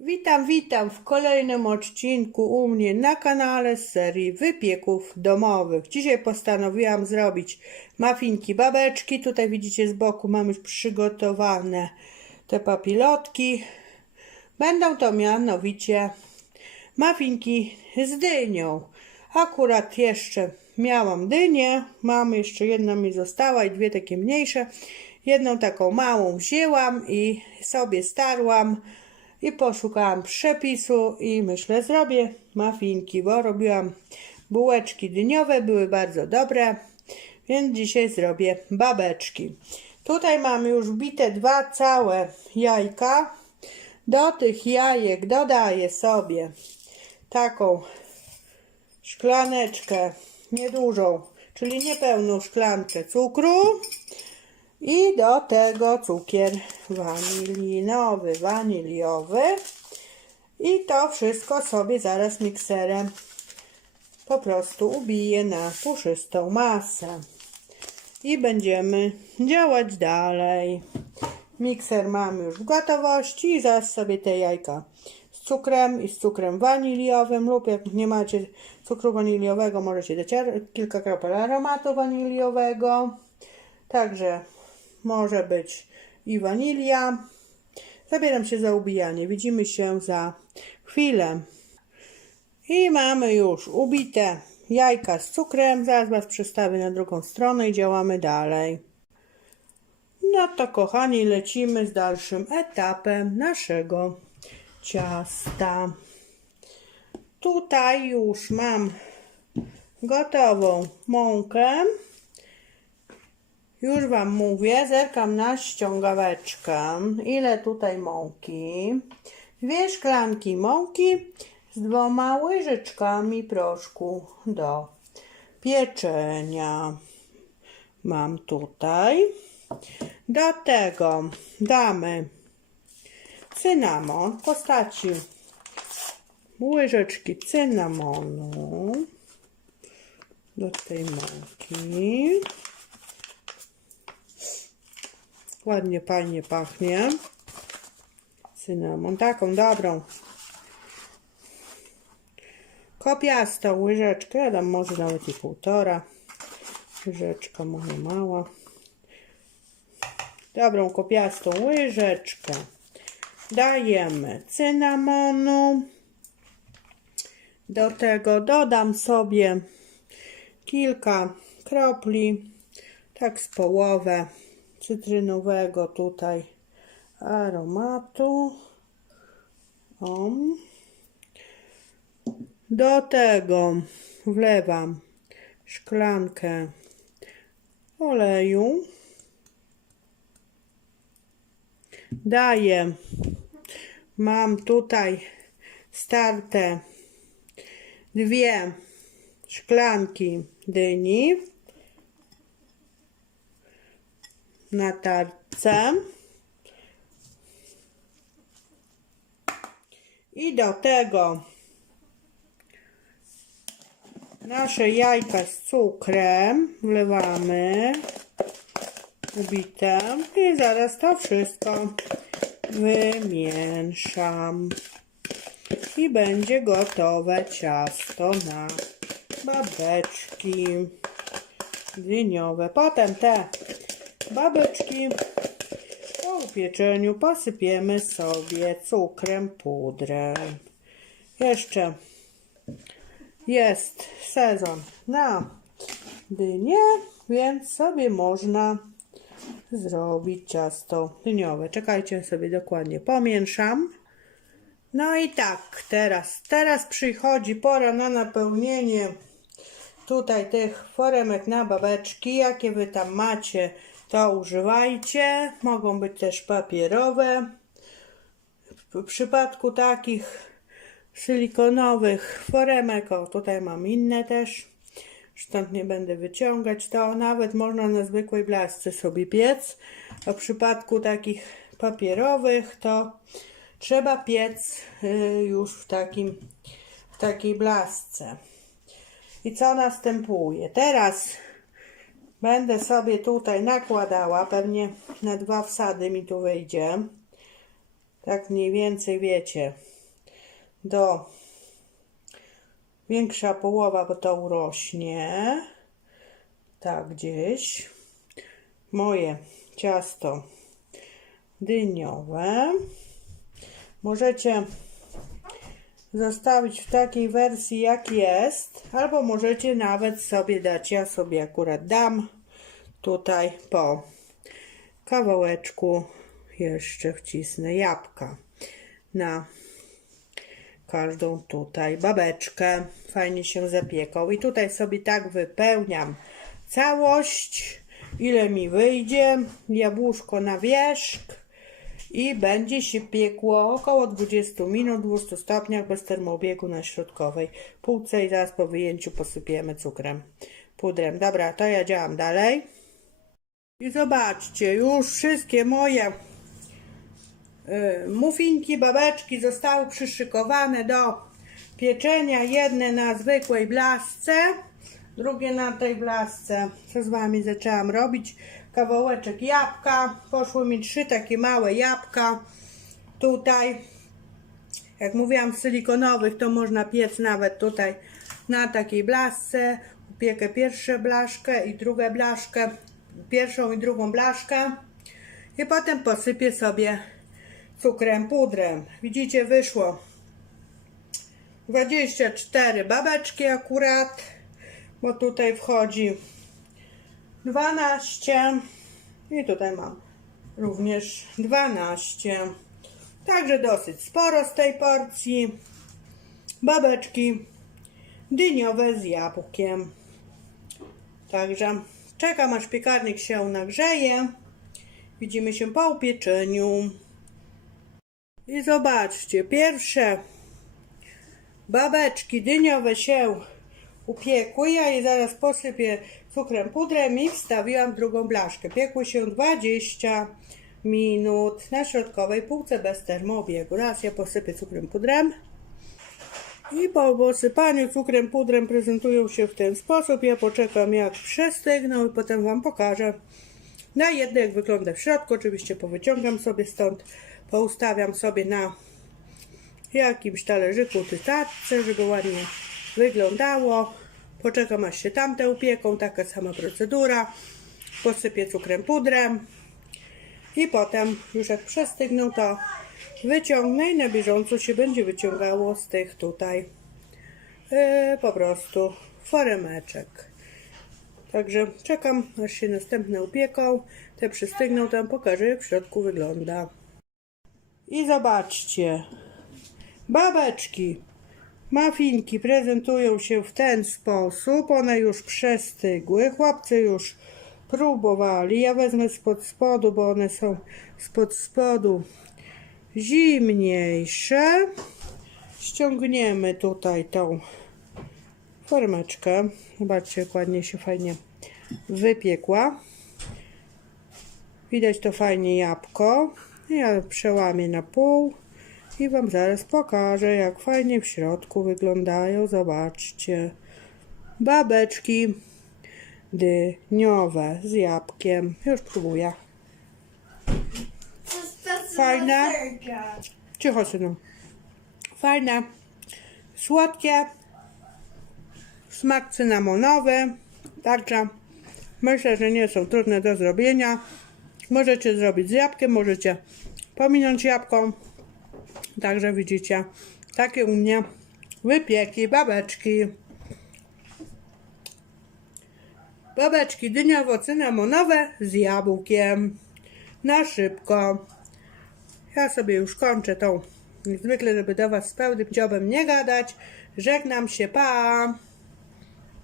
Witam, witam w kolejnym odcinku u mnie na kanale z serii wypieków domowych. Dzisiaj postanowiłam zrobić mafinki babeczki. Tutaj widzicie z boku mam już przygotowane te papilotki. Będą to mianowicie mafinki z dynią. Akurat jeszcze miałam dynię, mam jeszcze jedna mi została i dwie takie mniejsze. Jedną taką małą wzięłam i sobie starłam i poszukałam przepisu i myślę zrobię mafinki, bo robiłam bułeczki dyniowe, były bardzo dobre, więc dzisiaj zrobię babeczki. Tutaj mam już bite dwa całe jajka. Do tych jajek dodaję sobie taką szklaneczkę niedużą, czyli niepełną szklankę cukru i do tego cukier wanilinowy, waniliowy i to wszystko sobie zaraz mikserem po prostu ubiję na puszystą masę i będziemy działać dalej. Mikser mam już w gotowości zaraz sobie te jajka z cukrem i z cukrem waniliowym lub jak nie macie cukru waniliowego możecie dać kilka kropel aromatu waniliowego. Także może być i wanilia. Zabieram się za ubijanie. Widzimy się za chwilę. I mamy już ubite jajka z cukrem. Zaraz Was przestawię na drugą stronę i działamy dalej. No to kochani, lecimy z dalszym etapem naszego ciasta. Tutaj już mam gotową mąkę. Już Wam mówię, zerkam na ściągaweczkę. Ile tutaj mąki? Dwie szklanki mąki z dwoma łyżeczkami proszku do pieczenia. Mam tutaj. Do tego damy cynamon w postaci łyżeczki cynamonu do tej mąki. Ładnie, fajnie pachnie. Cynamon, taką dobrą. Kopiastą łyżeczkę, ja dam może nawet i półtora. Łyżeczka moja mała. Dobrą kopiastą łyżeczkę. Dajemy cynamonu. Do tego dodam sobie kilka kropli, tak z połowę cytrynowego tutaj aromatu. O. Do tego wlewam szklankę oleju. Daję, mam tutaj starte dwie szklanki dyni na tarce. I do tego nasze jajka z cukrem wlewamy ubite i zaraz to wszystko wymieszam i będzie gotowe ciasto na babeczki dyniowe. Potem te babeczki po upieczeniu posypiemy sobie cukrem, pudrem. Jeszcze jest sezon na dynię, więc sobie można zrobić ciasto dyniowe. Czekajcie, sobie dokładnie pomieszam. No i tak, teraz, teraz przychodzi pora na napełnienie tutaj tych foremek na babeczki. Jakie wy tam macie, to używajcie. Mogą być też papierowe. W przypadku takich silikonowych foremek, o tutaj mam inne też, stąd nie będę wyciągać, to nawet można na zwykłej blasce sobie piec. A w przypadku takich papierowych to trzeba piec y, już w takim w takiej blasce. I co następuje? Teraz będę sobie tutaj nakładała, pewnie na dwa wsady mi tu wyjdzie. Tak mniej więcej wiecie, do większa połowa, bo to urośnie. Tak gdzieś. Moje ciasto dyniowe. Możecie zostawić w takiej wersji jak jest, albo możecie nawet sobie dać, ja sobie akurat dam tutaj po kawałeczku jeszcze wcisnę jabłka na każdą tutaj babeczkę. Fajnie się zapiekał. I tutaj sobie tak wypełniam całość, ile mi wyjdzie. Jabłuszko na wierzch i będzie się piekło około 20 minut w 200 stopniach bez termoobiegu na środkowej półce i zaraz po wyjęciu posypiemy cukrem, pudrem. Dobra, to ja działam dalej. I zobaczcie, już wszystkie moje y, muffinki, babeczki zostały przyszykowane do pieczenia. Jedne na zwykłej blasce, drugie na tej blasce, co z Wami zaczęłam robić. Kawałeczek jabłka, poszły mi trzy takie małe jabłka. Tutaj, jak mówiłam, silikonowych, to można piec nawet tutaj na takiej blasce. Upiekę pierwszą blaszkę i drugą blaszkę, pierwszą i drugą blaszkę. I potem posypię sobie cukrem, pudrem. Widzicie, wyszło 24 babeczki akurat, bo tutaj wchodzi 12 i tutaj mam również 12. Także dosyć sporo z tej porcji. Babeczki dyniowe z jabłkiem. Także czekam aż piekarnik się nagrzeje. Widzimy się po upieczeniu. I zobaczcie, pierwsze babeczki dyniowe się upiekły. Ja je zaraz posypię cukrem pudrem i wstawiłam drugą blaszkę. Piekły się 20 minut na środkowej półce bez termoobiegu. Raz ja posypię cukrem pudrem. I po posypaniu cukrem pudrem prezentują się w ten sposób. Ja poczekam jak przestygną i potem Wam pokażę na jedno jak wygląda w środku. Oczywiście powyciągam sobie stąd, poustawiam sobie na jakimś talerzyku czy tacce, żeby ładnie wyglądało. Poczekam aż się tamte upieką, taka sama procedura. Posypię cukrem pudrem i potem już jak przestygną to wyciągnę i na bieżąco się będzie wyciągało z tych tutaj yy, po prostu foremeczek. Także czekam aż się następne upieką, te przystygną, tam pokażę jak w środku wygląda. I zobaczcie, babeczki, mafinki prezentują się w ten sposób, one już przestygły, chłopcy już próbowali, ja wezmę spod spodu, bo one są spod spodu zimniejsze. Ściągniemy tutaj tą formeczkę. Zobaczcie, jak ładnie się fajnie wypiekła. Widać to fajnie jabłko. Ja przełamię na pół i Wam zaraz pokażę, jak fajnie w środku wyglądają. Zobaczcie. Babeczki dyniowe z jabłkiem. Już próbuję. Fajne. Cicho, synu. Fajne, słodkie, smak cynamonowy, także myślę, że nie są trudne do zrobienia. Możecie zrobić z jabłkiem, możecie pominąć jabłką. Także widzicie, takie u mnie wypieki, babeczki. Babeczki dyniowo-cynamonowe z jabłkiem. Na szybko. Ja sobie już kończę tą, zwykle, żeby do Was z pełnym dziobem nie gadać. Żegnam się, pa!